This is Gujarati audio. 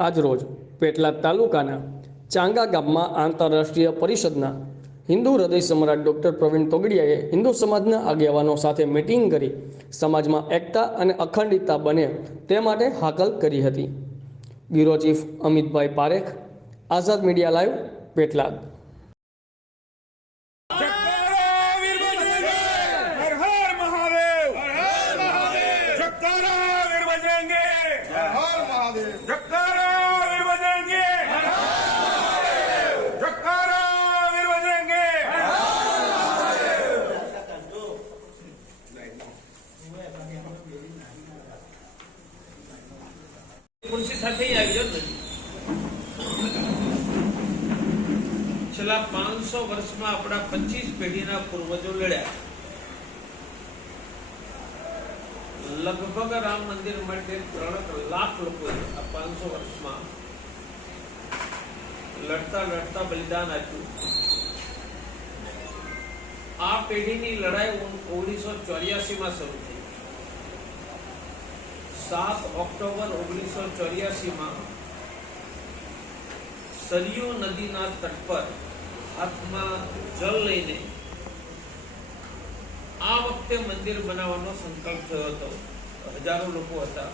આજરોજ પેટલાદ તાલુકાના ચાંગા ગામમાં આંતરરાષ્ટ્રીય પરિષદના હિન્દુ હૃદય સમ્રાટ ડૉક્ટર પ્રવીણ તોગડિયાએ હિન્દુ સમાજના આગેવાનો સાથે મિટિંગ કરી સમાજમાં એકતા અને અખંડિતતા બને તે માટે હાકલ કરી હતી. Bureau chief Amitbhai Parekh, Azad media live, Petlad. Mahadev જગતારા વીર ખુરશી સાથે આવી જાવ છેલ્લા પાંચસો વર્ષમાં આપણા પચીસ પેઢીના પૂર્વજો લડ્યા. લગભગ રામ મંદિર માટે ત્રણ લાખ લોકોએ આ પાંચસો વર્ષમાં લડતા લડતા બલિદાન આપ્યું. આ પેઢીની લડાઈ ઓગણીસો ચોર્યાસી માં શરૂ થઈ. સાત ઓક્ટોબર ઓગણીસો ચોર્યાસીમાં સરયુ નદીના તટ પર હાથમાં જલ લઈને આ વખતે મંદિર બનાવવાનો સંકલ્પ થયો હતો. હજારો લોકો હતા.